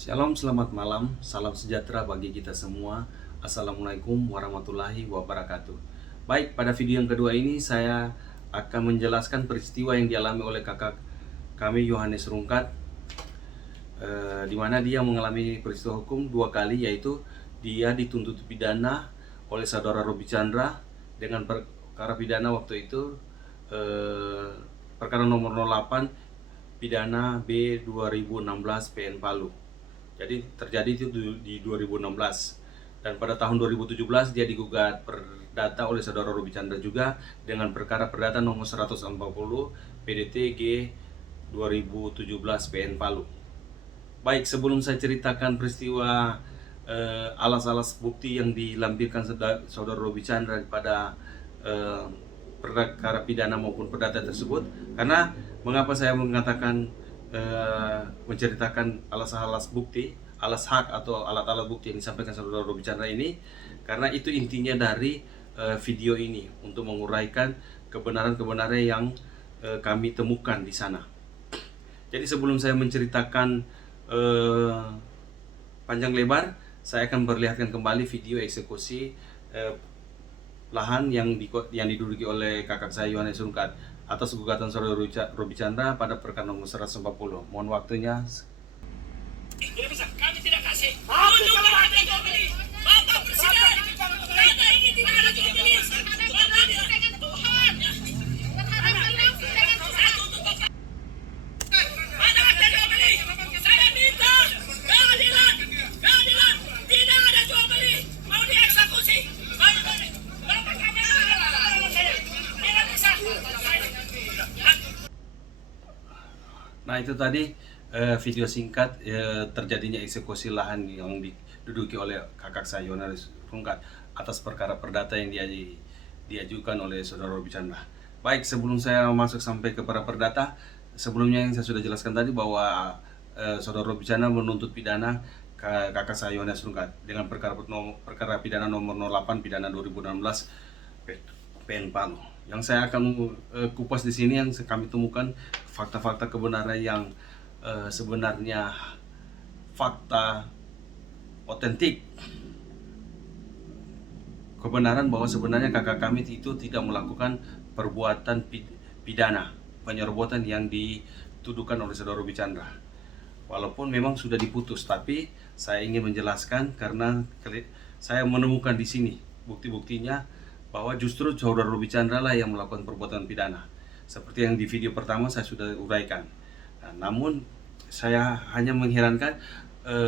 Shalom, selamat malam, salam sejahtera bagi kita semua. Assalamualaikum warahmatullahi wabarakatuh. Baik, pada video yang kedua ini saya akan menjelaskan peristiwa yang dialami oleh kakak kami Yohanes Rungkat, di mana dia mengalami peristiwa hukum dua kali, yaitu dia dituntut pidana oleh saudara Robi Chandra dengan perkara pidana waktu itu perkara nomor 08 pidana B 2016 PN Palu. Jadi terjadi itu di 2016, dan pada tahun 2017 dia digugat perdata oleh saudara Robi Chandra juga dengan perkara perdata nomor 140 PDT G 2017 PN Palu. Baik, sebelum saya ceritakan peristiwa alas-alas bukti yang dilampirkan saudara Robi Chandra pada perkara pidana maupun perdata tersebut, karena mengapa saya mengatakan menceritakan alas-alas bukti, alas hak atau alat-alat bukti yang disampaikan saudara Robi Chandra ini, karena itu intinya dari video ini untuk menguraikan kebenaran-kebenaran yang kami temukan di sana. Jadi sebelum saya menceritakan panjang lebar, saya akan perlihatkan kembali video eksekusi lahan yang diduduki oleh kakak saya Yohanes Rungkat atas gugatan saudara Robi Chandra pada perkara nomor 140. Mohon waktunya. Kami tidak kasih. Tunjukkan ada jual beli. Bapak Presiden, data ini tidak ada jual beli. Bapak dengan Tuhan. Mana ada jual beli? Saya minta keadilan, keadilan. Tidak ada jual beli. Mau dieksekusi. Bapak kami tidak bisa. Nah, itu tadi video singkat terjadinya eksekusi lahan yang diduduki oleh kakak saya Yohanes Rungkat atas perkara perdata yang diajukan oleh saudara Robi Chandra. Baik, sebelum saya masuk sampai ke para perdata, sebelumnya yang saya sudah jelaskan tadi bahwa saudara Robi Chandra menuntut pidana kakak saya Yohanes Rungkat dengan perkara pidana nomor 08 pidana 2016 PN Palu. Yang saya akan kupas di sini yang kami temukan fakta-fakta kebenaran yang sebenarnya fakta otentik, kebenaran bahwa sebenarnya kakak kami itu tidak melakukan perbuatan pidana penyerbuatan yang dituduhkan oleh saudara Robi Chandra. Walaupun memang sudah diputus, tapi saya ingin menjelaskan karena saya menemukan di sini bukti-buktinya bahwa justru saudara Robi Chandra lah yang melakukan perbuatan pidana. Seperti yang di video pertama saya sudah uraikan. Nah, namun saya hanya mengherankan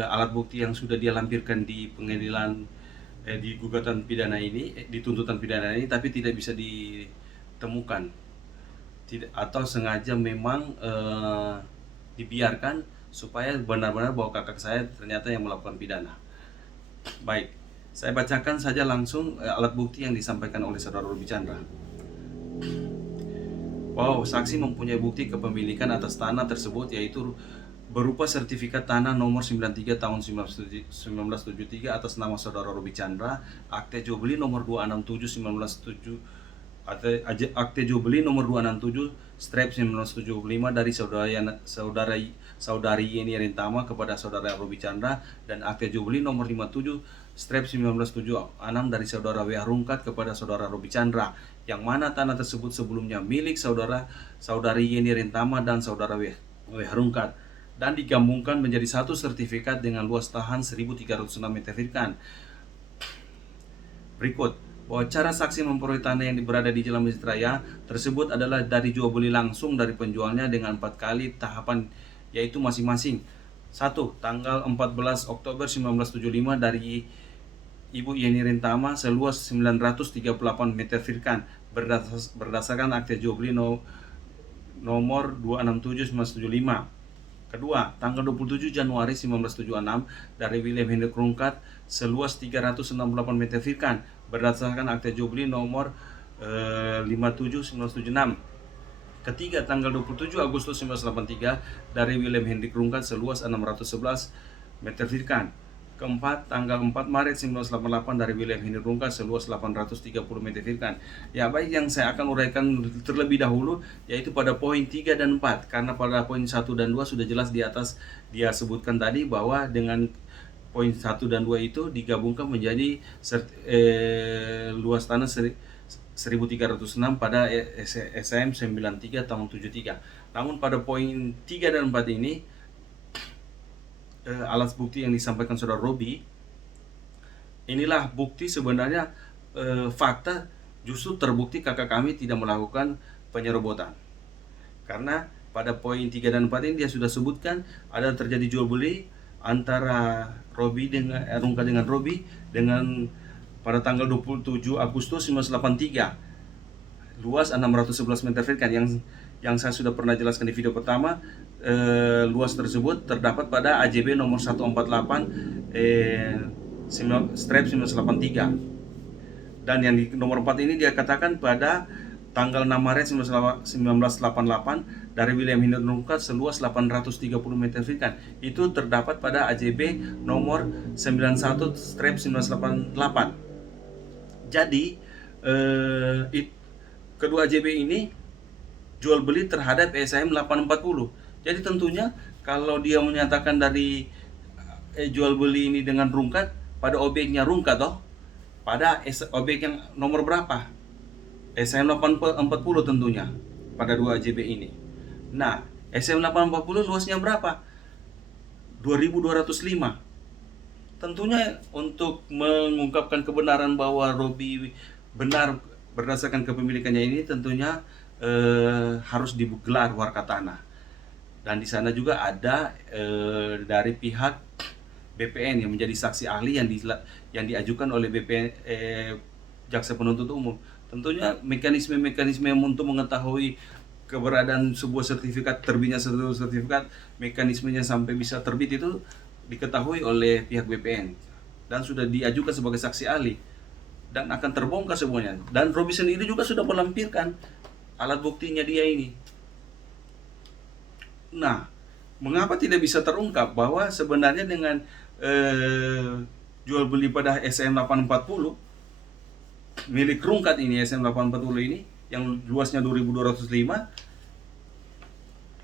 alat bukti yang sudah dia lampirkan di pengadilan di gugatan pidana ini, di tuntutan pidana ini, tapi tidak bisa ditemukan. Atau sengaja memang dibiarkan supaya benar-benar bahwa kakak saya ternyata yang melakukan pidana. Baik, saya bacakan saja langsung alat bukti yang disampaikan oleh saudara Robi Chandra. Wow, saksi mempunyai bukti kepemilikan atas tanah tersebut, yaitu berupa sertifikat tanah nomor 93 tahun 1973 atas nama saudara Robi Chandra, akte jual beli nomor 267 akte jual beli nomor 267 strip 1975 dari saudari Yeni Rintama kepada saudara Robi Chandra, dan akte jual beli nomor 57 strip 1976 dari saudara W.A. Rungkat kepada saudara Robi Chandra, yang mana tanah tersebut sebelumnya milik saudari Yeni Rintama dan saudara W.A. Rungkat, dan digabungkan menjadi satu sertifikat dengan luas lahan 1.306 meter persegi. Berikut bahwa cara saksi memperoleh tanah yang berada di Jalan Masjid Raya tersebut adalah dari jual beli langsung dari penjualnya dengan 4 kali tahapan, yaitu masing-masing: 1. Tanggal 14 Oktober 1975 dari Ibu Yeni Rintama seluas 938 meter persegi berdasarkan akte jual beli nomor 267/1975. Kedua, tanggal 27 Januari 1976 dari William Hendrik Rungkat seluas 368 meter persegi berdasarkan akte jual beli nomor 57/1976. Ketiga, tanggal 27 Agustus 1983 dari William Hendrik Rungkat seluas 611 meter persegi. keempat tanggal 4 Maret 1988 dari William Henry Rungkat seluas 830 meter firkan. Ya baik, yang saya akan uraikan terlebih dahulu yaitu pada poin 3 dan 4, karena pada poin 1 dan 2 sudah jelas di atas dia sebutkan tadi bahwa dengan poin 1 dan 2 itu digabungkan menjadi luas tanah 1306 pada SAM 93 tahun 73. Namun pada poin 3 dan 4 ini alat bukti yang disampaikan saudara Robi, inilah bukti sebenarnya fakta justru terbukti kakak kami tidak melakukan penyerobotan. Karena pada poin 3 dan 4 ini dia sudah sebutkan ada terjadi jual beli antara Robi dengan Rungkat dengan Robi dengan pada tanggal 27 Agustus 1983 luas 611 meter firkan yang saya sudah pernah jelaskan di video pertama. Luas tersebut terdapat pada AJB nomor 148 strip 1983, dan yang di nomor 4 ini dia katakan pada tanggal 6 Maret 1988 dari William Henry Rungkat seluas 830 meter firkan. Itu terdapat pada AJB nomor 91 strip 1988. Jadi kedua AJB ini jual beli terhadap SAM 840. Jadi tentunya kalau dia menyatakan dari jual beli ini dengan Rungkat pada objeknya Rungkat pada objek yang nomor berapa? SAM 840 tentunya pada 2 AJB ini. Nah, SAM 840 luasnya berapa? 2205. Tentunya untuk mengungkapkan kebenaran bahwa Robi benar berdasarkan kepemilikannya ini tentunya harus digelar warka tanah. Dan di sana juga ada dari pihak BPN yang menjadi saksi ahli yang diajukan oleh BPN jaksa penuntut umum. Tentunya mekanisme-mekanisme untuk mengetahui keberadaan sebuah sertifikat, terbitnya sebuah sertifikat, mekanismenya sampai bisa terbit itu diketahui oleh pihak BPN dan sudah diajukan sebagai saksi ahli dan akan terbongkar semuanya. Dan Robi sendiri juga sudah melampirkan alat buktinya dia ini. Nah, mengapa tidak bisa terungkap bahwa sebenarnya dengan jual beli pada SM 840 milik Rungkat ini, SM 840 ini yang luasnya 2205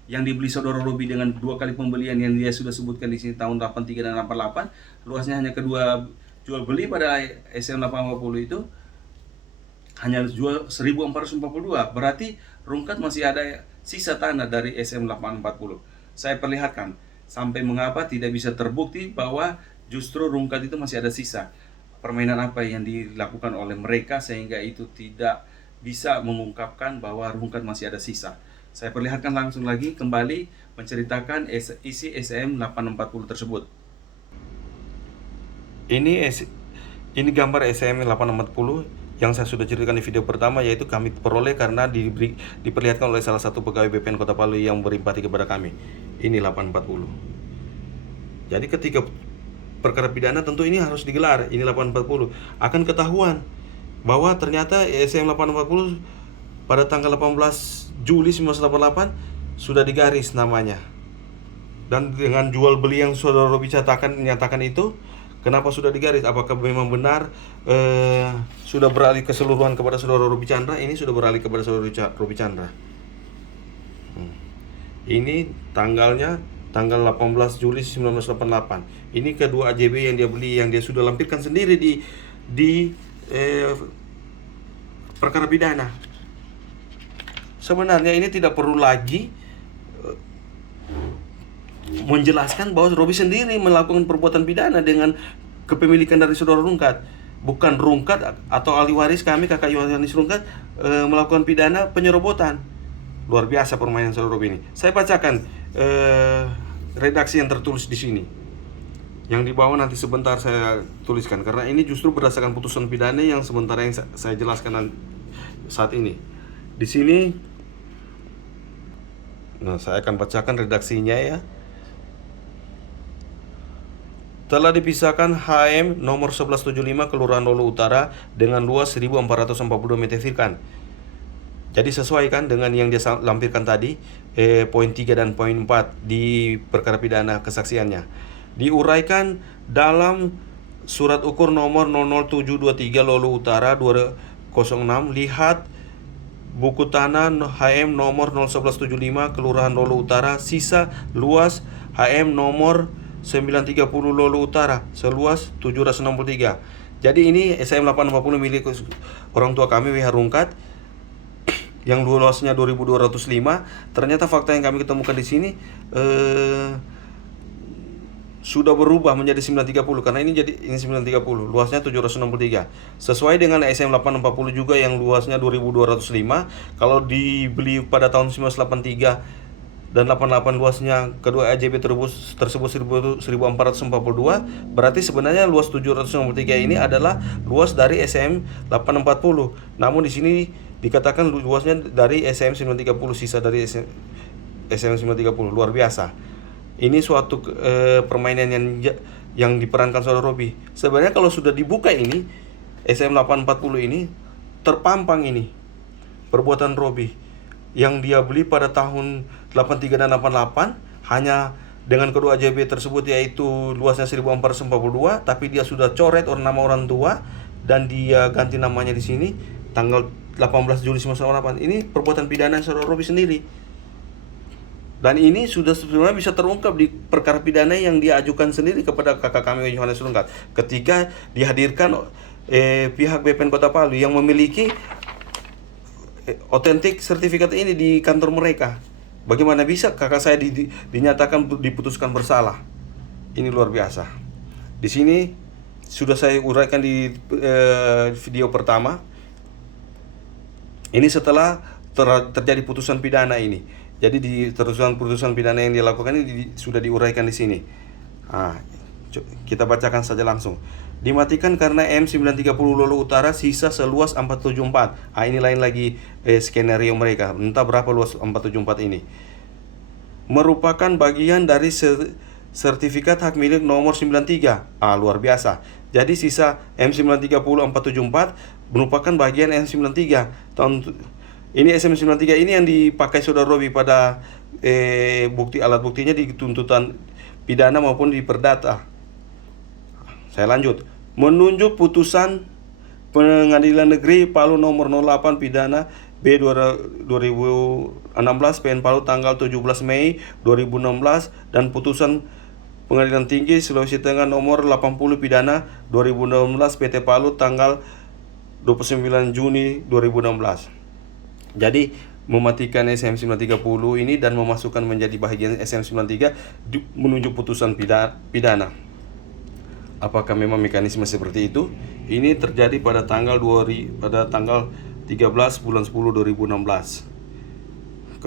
yang dibeli saudara Robi dengan 2 kali pembelian yang dia sudah sebutkan di sini tahun 83 dan 88, luasnya hanya kedua jual beli pada SM 840 itu hanya jual 1442. Berarti Rungkat masih ada sisa tanah dari SM 840. Saya perlihatkan sampai mengapa tidak bisa terbukti bahwa justru Rungkat itu masih ada sisa. Permainan apa yang dilakukan oleh mereka sehingga itu tidak bisa mengungkapkan bahwa Rungkat masih ada sisa. Saya perlihatkan langsung lagi kembali menceritakan isi SM 840 tersebut. Ini gambar SM 840 yang saya sudah ceritakan di video pertama, yaitu kami peroleh karena diperlihatkan oleh salah satu pegawai BPN Kota Palu yang berimpati kepada kami. Ini 840. Jadi ketika perkara pidana tentu ini harus digelar. Ini 840 akan ketahuan bahwa ternyata SM 840 pada tanggal 18 Juli 1988 sudah digaris namanya. Dan dengan jual beli yang saudara Robi nyatakan itu, kenapa sudah digaris? Apakah memang benar sudah beralih keseluruhan kepada saudara Robi Chandra? Ini sudah beralih kepada saudara Robi Chandra. Ini tanggalnya tanggal 18 Juli 1988. Ini kedua AJB yang dia beli, yang dia sudah lampirkan sendiri di perkara pidana. Sebenarnya ini tidak perlu lagi menjelaskan bahwa Robi sendiri melakukan perbuatan pidana dengan kepemilikan dari saudara Rungkat. Bukan Rungkat atau ahli waris kami, kakak Yohanes Rungkat, melakukan pidana penyerobotan. Luar biasa permainan saudara Robi ini. Saya bacakan redaksi yang tertulis di sini. Yang di bawah nanti sebentar saya tuliskan, karena ini justru berdasarkan putusan pidana yang sementara yang saya jelaskan saat ini. Di sini, nah saya akan bacakan redaksinya ya. Telah dipisahkan HM nomor 1175 Kelurahan Lolo Utara dengan luas 1442 meter firkan. Jadi sesuai kan dengan yang dia lampirkan tadi, poin 3 dan poin 4 di perkara pidana kesaksiannya. diuraikan dalam surat ukur nomor 00723 Lolo Utara 206. Lihat buku tanah HM nomor 01175 Kelurahan Lolo Utara, sisa luas HM nomor 930 Lolo Utara seluas 763. Jadi ini SM 840 milik orang tua kami WH Rungkat yang luasnya 2205. Ternyata fakta yang kami ketemukan di sini sudah berubah menjadi 930 karena ini 930, luasnya 763. Sesuai dengan SM 840 juga yang luasnya 2205. Kalau dibeli pada tahun 1983 dan 88 luasnya kedua AJB tersebut 1442, berarti sebenarnya luas 763 ini adalah luas dari SM 840. Namun di sini dikatakan luasnya dari SM 930, sisa dari SM 930. Luar biasa. Ini suatu permainan yang diperankan saudara Robi. Sebenarnya kalau sudah dibuka ini SM 840 ini terpampang ini perbuatan Robi yang dia beli pada tahun 83 dan 88 hanya dengan kedua AJB tersebut, yaitu luasnya 1442, tapi dia sudah coret nama orang tua dan dia ganti namanya di sini tanggal 18 Juli 1998. Ini perbuatan pidana saudara Robi sendiri. Dan ini sudah sebenarnya bisa terungkap di perkara pidana yang dia ajukan sendiri kepada kakak kami Yohanes Rungkat ketika dihadirkan pihak BPN Kota Palu yang memiliki otentik sertifikat ini di kantor mereka. Bagaimana bisa kakak saya dinyatakan diputuskan bersalah? Ini luar biasa. Di sini sudah saya uraikan di video pertama. Ini setelah terjadi putusan pidana ini. Jadi di putusan pidana yang dilakukan ini sudah diuraikan di sini. Kita bacakan saja langsung. Dimatikan karena M930 Lolo Utara sisa seluas 474. Ini lain lagi skenario mereka. Entah berapa luas 474 ini. Merupakan bagian dari sertifikat hak milik nomor 93. Luar biasa. Jadi sisa M930 474 merupakan bagian M93 ini SM93 ini yang dipakai saudara Robi pada alat buktinya di tuntutan pidana maupun di perdata. Saya lanjut. Menunjuk putusan Pengadilan Negeri Palu nomor 08 pidana B 2016 PN Palu tanggal 17 Mei 2016 dan putusan Pengadilan Tinggi Sulawesi Tengah nomor 80 pidana 2016 PT Palu tanggal 29 Juni 2016. Jadi mematikan SM930 ini dan memasukkan menjadi bagian SM93 menunjuk putusan pidana. Apakah memang mekanisme seperti itu? Ini terjadi pada tanggal 13 bulan 10 2016.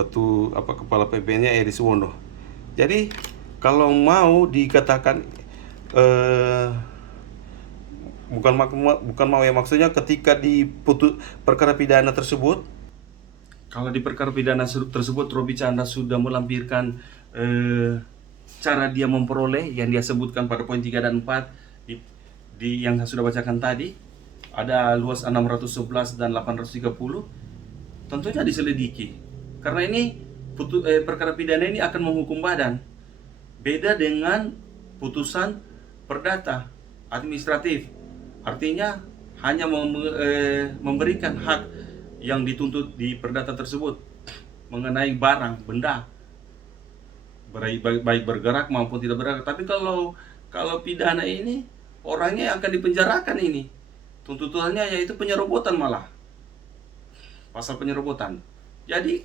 Kepala PP-nya Eri Suwono. Jadi kalau mau dikatakan bukan mau ya, maksudnya ketika perkara pidana tersebut, kalau di perkara pidana tersebut Robi Chandra sudah melampirkan cara dia memperoleh yang dia sebutkan pada poin 3 dan 4 di yang saya sudah bacakan tadi, ada luas 611 dan 830, tentunya diselidiki. Karena ini perkara pidana ini akan menghukum badan. Beda dengan putusan perdata administratif. Artinya hanya memberikan hak yang dituntut di perdata tersebut mengenai barang, benda, baik bergerak maupun tidak bergerak. Tapi kalau pidana ini orangnya akan dipenjarakan ini. Tuntutannya yaitu penyerobotan, malah pasal penyerobotan. Jadi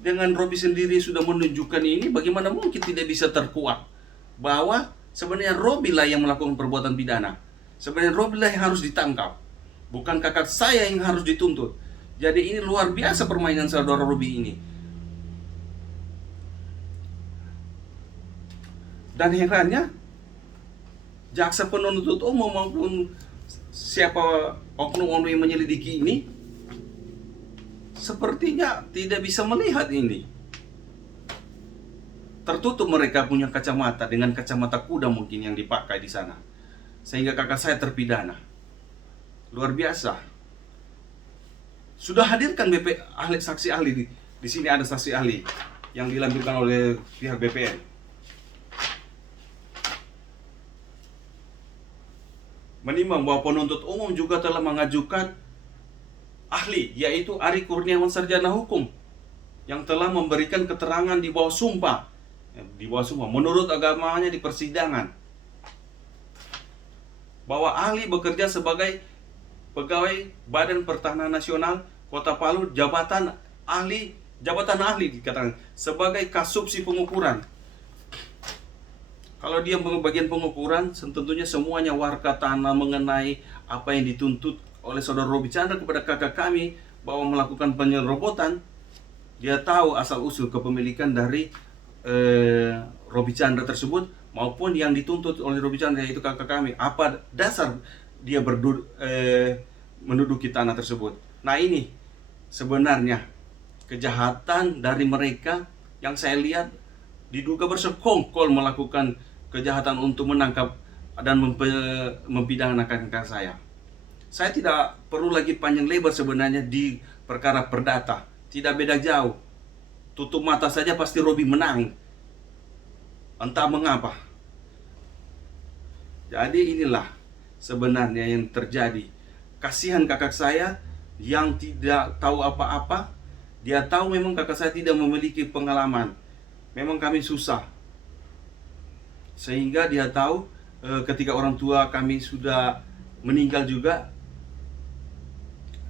dengan Robi sendiri sudah menunjukkan ini, bagaimana mungkin tidak bisa terkuat bahwa sebenarnya Robi lah yang melakukan perbuatan pidana. Sebenarnya Robi lah yang harus ditangkap, bukan kakak saya yang harus dituntut. Jadi ini luar biasa permainan saudara Robi ini. Dan herannya, jaksa penuntut umum maupun siapa oknum-oknum yang menyelidiki ini sepertinya tidak bisa melihat ini. Tertutup mereka punya kacamata dengan kacamata kuda mungkin yang dipakai di sana. Sehingga kakak saya terpidana. Luar biasa. Sudah hadirkan saksi ahli di sini, ada saksi ahli yang dilampirkan oleh pihak BPN. menimbang bahwa penuntut umum juga telah mengajukan ahli, yaitu Ari Kurniawan sarjana hukum, yang telah memberikan keterangan di bawah sumpah. Di bawah sumpah, menurut agamanya di persidangan, bahwa ahli bekerja sebagai pegawai Badan Pertahanan Nasional Kota Palu, jabatan ahli dikatakan sebagai kasubsi pengukuran. Kalau dia bagian pengukuran, tentunya semuanya warga tanah mengenai apa yang dituntut oleh saudara Roby Chandra kepada kakak kami bahwa melakukan penyerobotan. Dia tahu asal usul kepemilikan dari Roby Chandra tersebut maupun yang dituntut oleh Roby Chandra, yaitu kakak kami. Apa dasar dia menduduki tanah tersebut? Nah, ini sebenarnya kejahatan dari mereka yang saya lihat diduga bersekongkol melakukan kejahatan untuk menangkap dan mempidanakan kakak saya. Saya tidak perlu lagi panjang lebar sebenarnya di perkara perdata. Tidak beda jauh. Tutup mata saja pasti Roby menang. Entah mengapa. Jadi inilah sebenarnya yang terjadi. Kasihan kakak saya yang tidak tahu apa-apa. Dia tahu memang kakak saya tidak memiliki pengalaman. Memang kami susah. Sehingga dia tahu ketika orang tua kami sudah meninggal juga,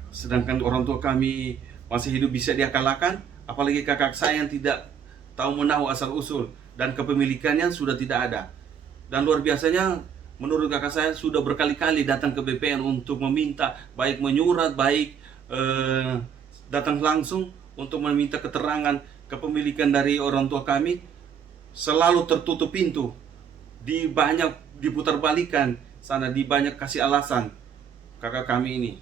sedangkan orang tua kami masih hidup, bisa dia kalahkan. Apalagi kakak saya yang tidak tahu menahu asal usul dan kepemilikannya sudah tidak ada. Dan luar biasanya, menurut kakak saya sudah berkali-kali datang ke BPN untuk meminta, baik menyurat, baik datang langsung untuk meminta keterangan kepemilikan dari orang tua kami. Selalu tertutup pintu, diputar-balikan sana, banyak kasih alasan. Kakak kami ini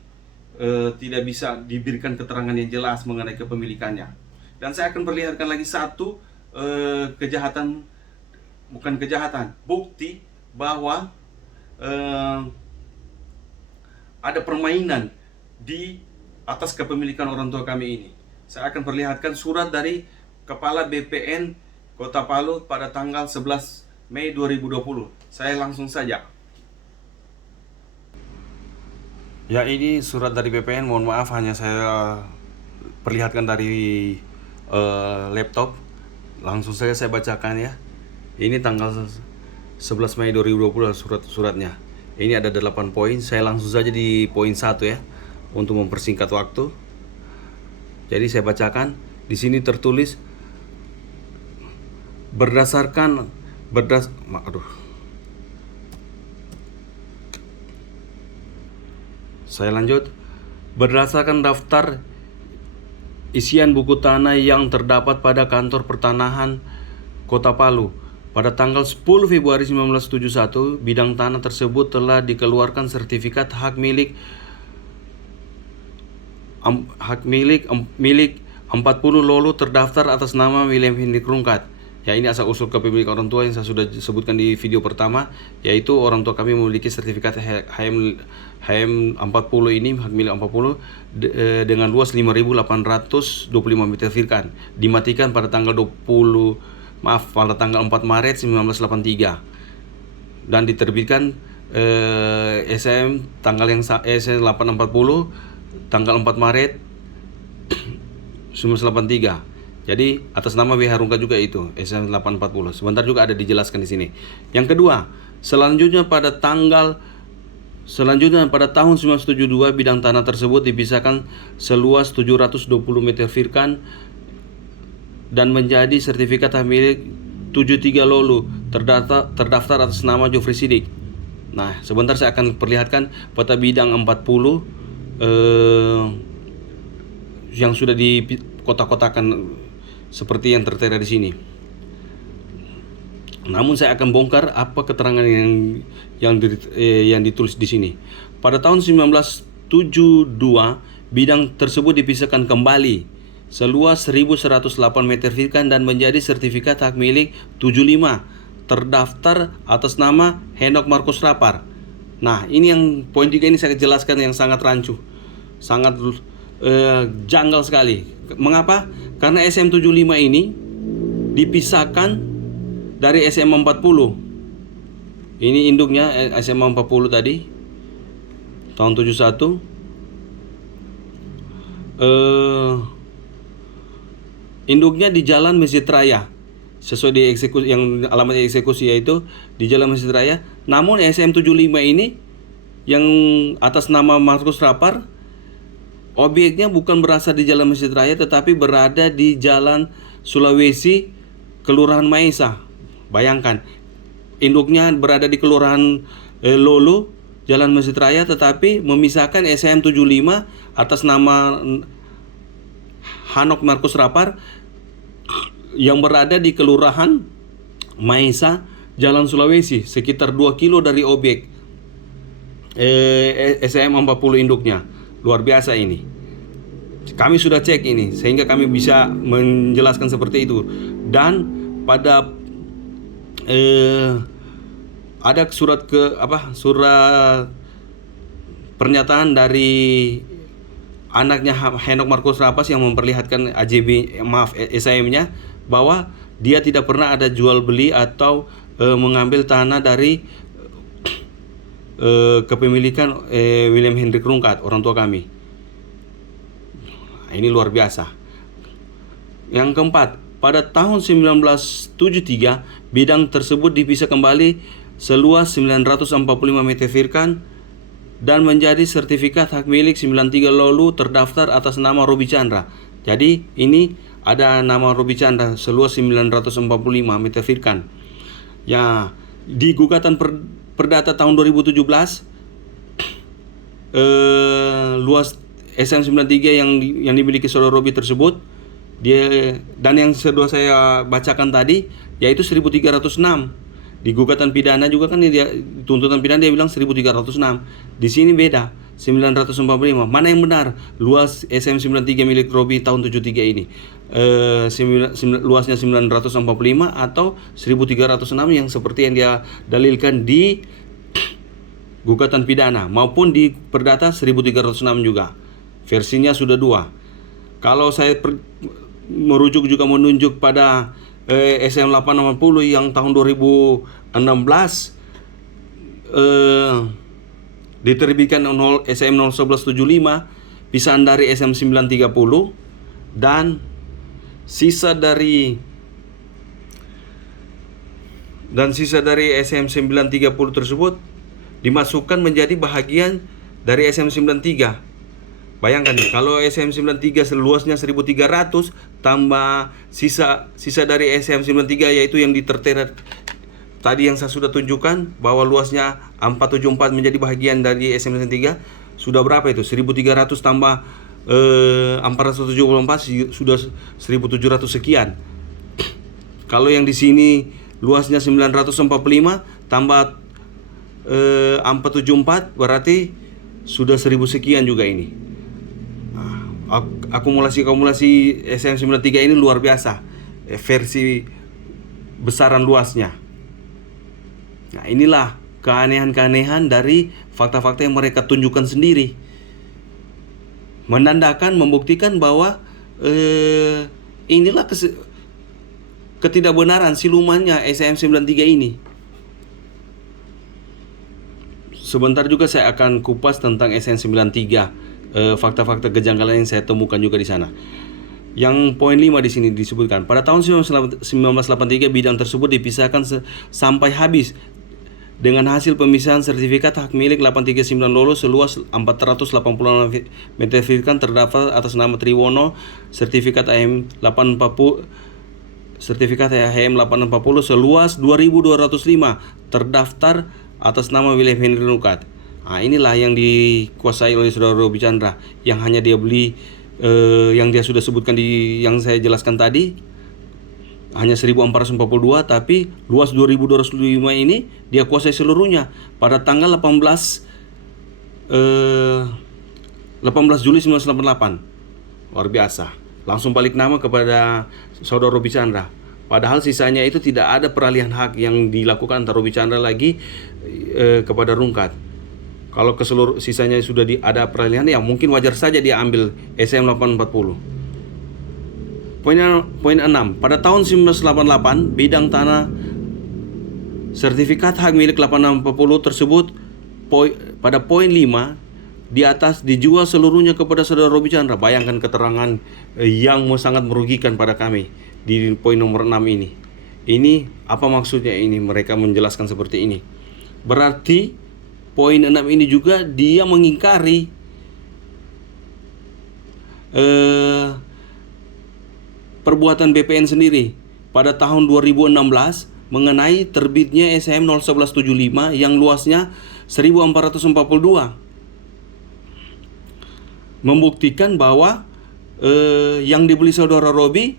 tidak bisa diberikan keterangan yang jelas mengenai kepemilikannya. Dan saya akan perlihatkan lagi satu bukti bahwa ada permainan di atas kepemilikan orang tua kami ini. Saya akan perlihatkan surat dari Kepala BPN Kota Palu pada tanggal 11 Mei 2020. Saya langsung saja. Ya, ini surat dari BPN. Mohon maaf, hanya saya perlihatkan dari laptop. Langsung saja saya bacakan ya. Ini tanggal 11 Mei 2020 suratnya. Ini ada 8 poin. Saya langsung saja di poin 1 ya, untuk mempersingkat waktu. Jadi saya bacakan. Di sini tertulis Saya lanjut. Berdasarkan daftar isian buku tanah yang terdapat pada kantor pertanahan Kota Palu pada tanggal 10 Februari 1971, bidang tanah tersebut telah dikeluarkan sertifikat hak milik 40 lolo terdaftar atas nama William Hendrik Rungkat. Ya, ini asal usul kepemilikan orang tua yang saya sudah sebutkan di video pertama, yaitu orang tua kami memiliki sertifikat HM 40 ini, hak milik 40 dengan luas 5.825 meter virkan, dimatikan pada tanggal 4 Maret 1983 dan diterbitkan SM tanggal yang SM 840 tanggal 4 Maret 1983. Jadi atas nama WH Rungkat juga itu SM 840. Sebentar juga ada dijelaskan di sini. Yang kedua, selanjutnya pada tahun 1972 bidang tanah tersebut dipisahkan seluas 720 meter virkan dan menjadi sertifikat hak milik 73 lolo terdaftar atas nama Jofri Sidik. Nah, sebentar saya akan perlihatkan peta bidang 40 yang sudah dikotak-kotakan seperti yang tertera di sini. Namun saya akan bongkar apa keterangan yang ditulis di sini. Pada tahun 1972 bidang tersebut dipisahkan kembali seluas 1.108 meter virkan dan menjadi sertifikat hak milik 75 terdaftar atas nama Henok Markus Rapar. Nah, ini yang poin 3 ini saya jelaskan yang sangat rancu, sangat janggal sekali. Mengapa? Karena SM75 ini dipisahkan dari SM40. Ini induknya SM40 tadi. tahun 71. Induknya di Jalan Masjid Raya, sesuai di eksekusi, yang alamat eksekusi yaitu di Jalan Masjid Raya. Namun SM75 ini yang atas nama Markus Rapar, objeknya bukan berasal di Jalan Masjid Raya tetapi berada di Jalan Sulawesi, Kelurahan Maesa. Bayangkan, induknya berada di Kelurahan Lolo, Jalan Masjid Raya, tetapi memisahkan SM75 atas nama Hanok Markus Rapar yang berada di Kelurahan Maesa, Jalan Sulawesi, sekitar 2 kilo dari objek SM40 induknya. Luar biasa ini. Kami sudah cek ini sehingga kami bisa menjelaskan seperti itu. Dan pada ada surat surat pernyataan dari anaknya Henok Markus Rapar yang memperlihatkan SAM-nya bahwa dia tidak pernah ada jual beli atau mengambil tanah dari kepemilikan William Hendrik Rungkat, orang tua kami. Nah, ini luar biasa. Yang keempat, pada tahun 1973 bidang tersebut dipisah kembali seluas 945 meter firkan dan menjadi sertifikat hak milik 93 Lolu terdaftar atas nama Robi Chandra. Jadi ini ada nama Robi Chandra seluas 945 meter firkan. Ya, di gugatan perdata tahun 2017 luas SM93 yang dimiliki saudara Robi tersebut dia, dan yang sudah saya bacakan tadi yaitu 1306. Di gugatan pidana juga kan dia, tuntutan pidana dia bilang 1306. Di sini beda 945. Mana yang benar? Luas SM93 milik Robi tahun 73 ini luasnya 945 atau 1306 yang seperti yang dia dalilkan di gugatan pidana maupun di perdata 1306 juga. Versinya sudah dua. Kalau saya merujuk juga menunjuk pada SM860 yang tahun 2016 diterbitkan SM01175 pisahan dari SM930 dan sisa dari SM930 tersebut dimasukkan menjadi bahagian dari SM93. Bayangkan kalau SM93 seluasnya 1300 tambah sisa dari SM93 yaitu yang ditertera tadi yang saya sudah tunjukkan bahwa luasnya 474 menjadi bahagian dari SM93, sudah berapa itu? 1300 tambah 474 sudah 1700 sekian. Kalau yang di sini luasnya 945 tambah 474 berarti sudah 1000 sekian juga ini. Akumulasi SM93 ini luar biasa, versi besaran luasnya. Nah, inilah keanehan-keanehan dari fakta-fakta yang mereka tunjukkan sendiri, menandakan, membuktikan bahwa inilah ketidakbenaran silumannya SM93 ini. Sebentar juga saya akan kupas tentang SM93. Fakta-fakta kejanggalan yang saya temukan juga di sana. Yang poin 5 di sini disebutkan, pada tahun 1983 bidang tersebut dipisahkan sampai habis dengan hasil pemisahan sertifikat hak milik 839 Lolo seluas 486 meter firkan terdaftar atas nama Triwono, sertifikat AM 840 seluas 2205 terdaftar atas nama William Henry Rungkat. Nah, inilah yang dikuasai oleh saudara Robi Chandra yang hanya dia beli yang dia sudah sebutkan di yang saya jelaskan tadi hanya 1442, tapi luas 2205 ini dia kuasai seluruhnya pada tanggal 18 Juli 1988. Luar biasa. Langsung balik nama kepada saudara Robi Chandra. Padahal sisanya itu tidak ada peralihan hak yang dilakukan antara Robi Chandra lagi kepada Rungkat. Kalau sisanya sudah ada peralihan, ya mungkin wajar saja dia ambil SM840. Poin 6. Pada tahun 1988, bidang tanah sertifikat hak milik 8640 tersebut pada poin 5 di atas dijual seluruhnya kepada saudara Robi Chandra. Bayangkan keterangan yang sangat merugikan pada kami di poin nomor 6 ini. Ini apa maksudnya ini? Mereka menjelaskan seperti ini. Berarti poin 6 ini juga dia mengingkari perbuatan BPN sendiri pada tahun 2016 mengenai terbitnya SHM 01175 yang luasnya 1442. Membuktikan bahwa yang dibeli saudara Robi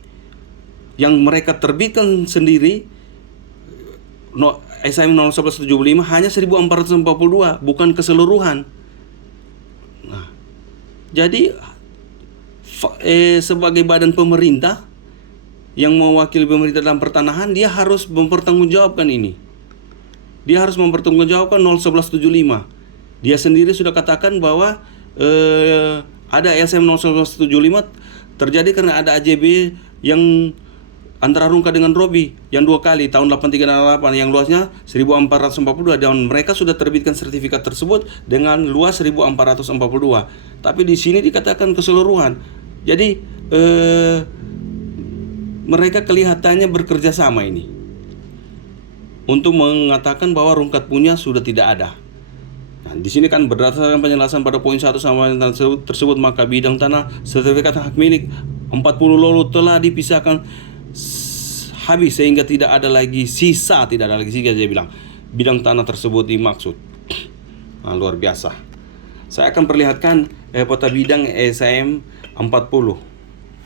yang mereka terbitkan sendiri SHM 01175 hanya 1442, bukan keseluruhan. Nah, jadi sebagai badan pemerintah yang mewakili pemerintah dalam pertanahan, dia harus mempertanggungjawabkan ini. Dia harus mempertanggungjawabkan 01175. Dia sendiri sudah katakan bahwa ada SHM 01175 terjadi karena ada AJB yang antara Rungkat dengan Robi yang 2 kali tahun 83 dan 88 yang luasnya 1442, dan mereka sudah terbitkan sertifikat tersebut dengan luas 1442. Tapi di sini dikatakan keseluruhan. Jadi mereka kelihatannya bekerja sama ini untuk mengatakan bahwa Rungkat punya sudah tidak ada. Nah, di sini kan berdasarkan penjelasan pada poin 1 sama tersebut, maka bidang tanah sertifikat hak milik 40 lolo telah dipisahkan habis sehingga tidak ada lagi sisa, dia bilang. Bidang tanah tersebut dimaksud. Nah, luar biasa. Saya akan perlihatkan peta bidang SHM 40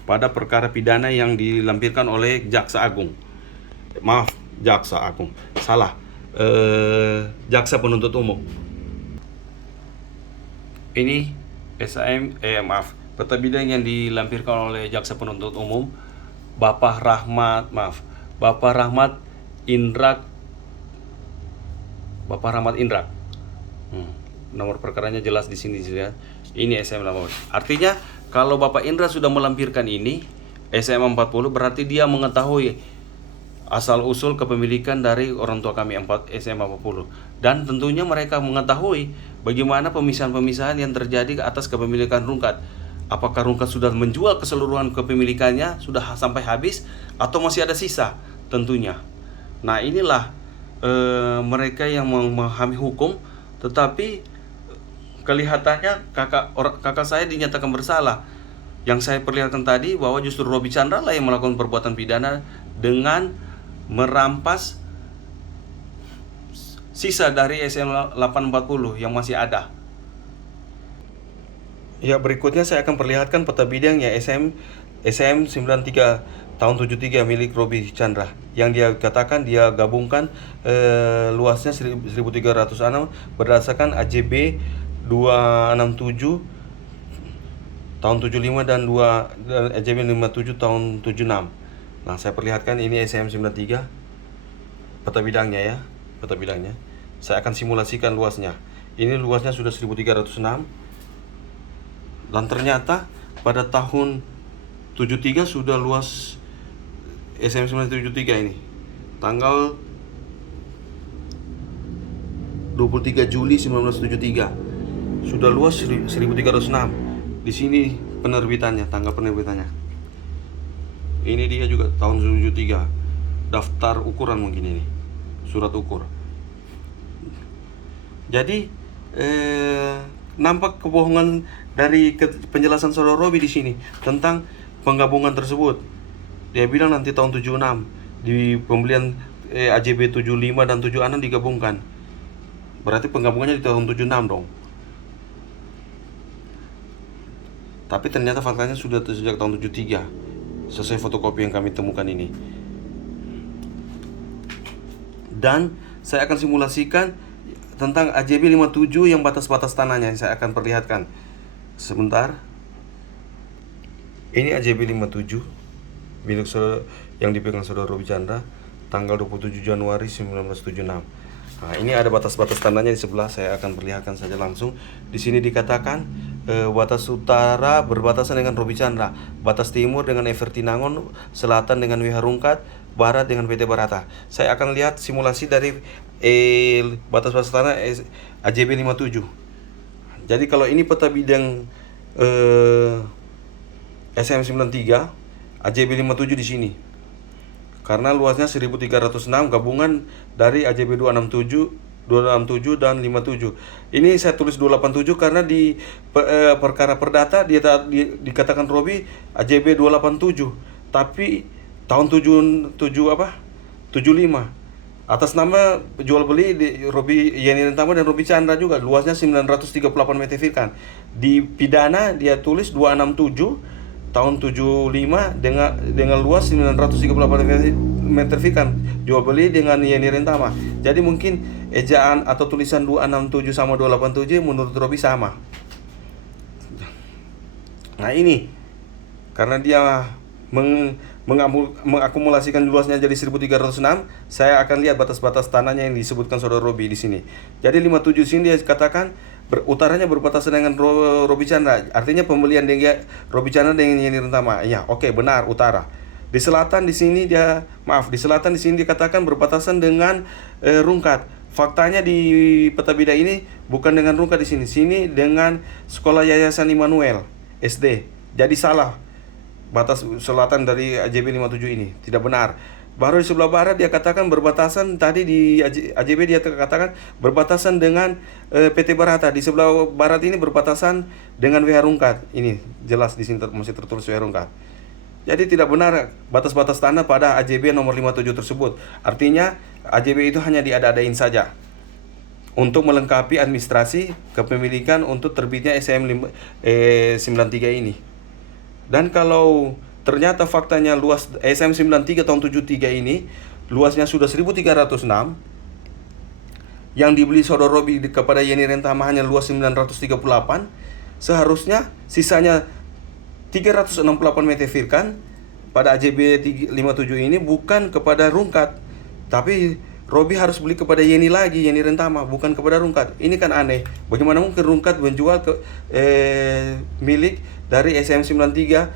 pada perkara pidana yang dilampirkan oleh Jaksa Agung. Maaf, Jaksa Agung. Salah. Jaksa Penuntut Umum. Ini SHM peta bidang yang dilampirkan oleh Jaksa Penuntut Umum Bapak Rahmat Indrak. Nomor perkaranya jelas di sini ya. Ini SHM 40. Artinya kalau Bapak Indra sudah melampirkan ini SHM 40, berarti dia mengetahui asal usul kepemilikan dari orang tua kami SHM 40, dan tentunya mereka mengetahui bagaimana pemisahan-pemisahan yang terjadi atas kepemilikan Rungkat. Apakah Rungkat sudah menjual keseluruhan kepemilikannya, sudah sampai habis, atau masih ada sisa tentunya. Nah, inilah mereka yang memahami hukum, tetapi kelihatannya kakak saya dinyatakan bersalah. Yang saya perlihatkan tadi bahwa justru Robi Chandra lah yang melakukan perbuatan pidana dengan merampas sisa dari SHM 840 yang masih ada. Ya, berikutnya saya akan perlihatkan peta bidang ya SHM 93 tahun 73 milik Robi Chandra, yang dia katakan dia gabungkan luasnya 1306 berdasarkan AJB 267 tahun 75 dan AJB 57 tahun 76. Nah, saya perlihatkan ini SHM 93 peta bidangnya ya, peta bidangnya. Saya akan simulasikan luasnya. Ini luasnya sudah 1306. Dan ternyata pada tahun 73 sudah luas SHM 973 ini. Tanggal 23 Juli 1973 sudah luas 1306. Di sini penerbitannya, tanggal penerbitannya. Ini dia juga tahun 73. Daftar ukuran mungkin ini. Surat ukur. Jadi nampak kebohongan dari penjelasan saudara Robi di sini tentang penggabungan tersebut. Dia bilang nanti tahun 76 di pembelian AJB 75 dan 76 digabungkan. Berarti penggabungannya di tahun 76 dong. Tapi ternyata faktanya sudah sejak tahun 73. Sesuai fotokopi yang kami temukan ini. Dan saya akan simulasikan tentang AJB 57 yang batas-batas tanahnya. Saya akan perlihatkan sebentar. Ini AJB 57 milik yang dipegang saudara Robi Chandra tanggal 27 Januari 1976. Nah, ini ada batas-batas tanahnya di sebelah. Saya akan perlihatkan saja langsung. Di sini dikatakan batas utara berbatasan dengan Robi Chandra, batas timur dengan Evertinangon, selatan dengan WH Rungkat, barat dengan PT Barata. Saya akan lihat simulasi dari batas-batas tanah AJB 57. Jadi kalau ini peta bidang SM93, AJB 57 di sini. Karena luasnya 1306 gabungan dari AJB 267 dan 57. Ini saya tulis 287 karena di perkara perdata dikatakan Robi AJB 287, tapi tahun 75 atas nama jual beli di Robi Yeni Rentama dan Robi Chandra juga, luasnya 938 meter kan. Di pidana dia tulis 267 tahun 75 dengan luas 938 meter kan, jual beli dengan Yeni Rentama. Jadi mungkin ejaan atau tulisan 267 sama 287 menurut Robi sama. Nah ini karena dia mengakumulasikan luasnya jadi 1306, saya akan lihat batas-batas tanahnya yang disebutkan saudara Robi di sini. Jadi 57 sini dia katakan utaranya berbatasan dengan Robi Chandra, artinya pembelian dengan Robi Chandra dengan Yeni Rentama. Ya, oke, benar, utara. Di selatan di sini dikatakan berbatasan dengan Rungkat. Faktanya di peta bidang ini bukan dengan Rungkat di sini. Sini dengan Sekolah Yayasan Immanuel SD. Jadi salah. Batas selatan dari AJB 57 ini tidak benar. Baru di sebelah barat dia katakan berbatasan, tadi di AJB dia katakan berbatasan dengan PT Barata. Di sebelah barat ini berbatasan dengan WH Rungkat. Ini jelas di sini masih tertulis WH Rungkat. Jadi tidak benar batas-batas tanah pada AJB nomor 57 tersebut. Artinya AJB itu hanya diada-adain saja untuk melengkapi administrasi kepemilikan untuk terbitnya SM 93 ini. Dan kalau ternyata faktanya luas SM93 tahun 73 ini luasnya sudah 1306, yang dibeli saudara Robi kepada Yeni Rentama hanya luas 938, seharusnya sisanya 368 meter kan pada AJB 57 ini bukan kepada Rungkat, tapi Robi harus beli kepada Yeni lagi, Yeni Rentama, bukan kepada Rungkat. Ini kan aneh. Bagaimana mungkin Rungkat menjual milik dari SM93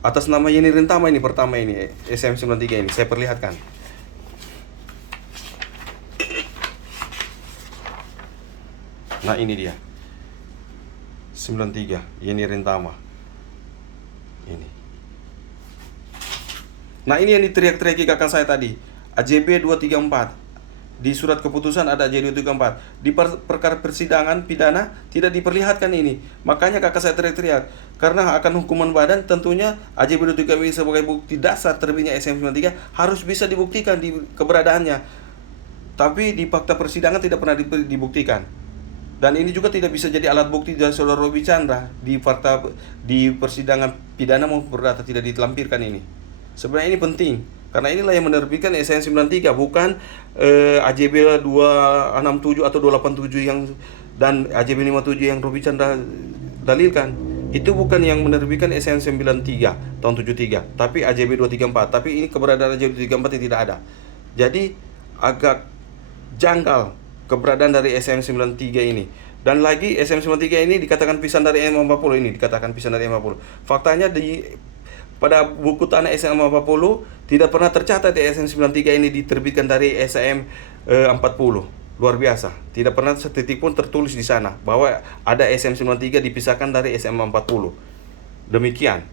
atas nama Yeni Rentama ini, pertama ini SM93 ini saya perlihatkan. Nah ini dia 93 Yeni Rentama ini. Nah ini yang diteriak-teriaki kakak saya tadi, AJB 234. Di surat keputusan ada AJB 234. Di perkara persidangan pidana tidak diperlihatkan ini. Makanya kakak saya teriak-teriak. Karena akan hukuman badan, tentunya AJB 234 sebagai bukti dasar terbitnya SM93 harus bisa dibuktikan di keberadaannya. Tapi di fakta persidangan tidak pernah dibuktikan. Dan ini juga tidak bisa jadi alat bukti dari saudara Robi Chandra di persidangan pidana maupun perdata, tidak ditampilkan ini. Sebenarnya ini penting. Karena inilah yang menerbitkan SM93, bukan AJB 267 atau 287 yang dan AJB 57 yang Robi Chandra dalilkan. Itu bukan yang menerbitkan SM93 tahun 73, tapi AJB 234. Tapi ini keberadaan AJB 234 tidak ada. Jadi agak janggal keberadaan dari SM93 ini. Dan lagi SM93 ini dikatakan pisan dari M40 ini, dikatakan pisan dari M40. Faktanya pada buku tanah SM40 tidak pernah tercatat SM93 ini diterbitkan dari SM40. Luar biasa. Tidak pernah setitik pun tertulis di sana bahwa ada SM93 dipisahkan dari SM40. Demikian.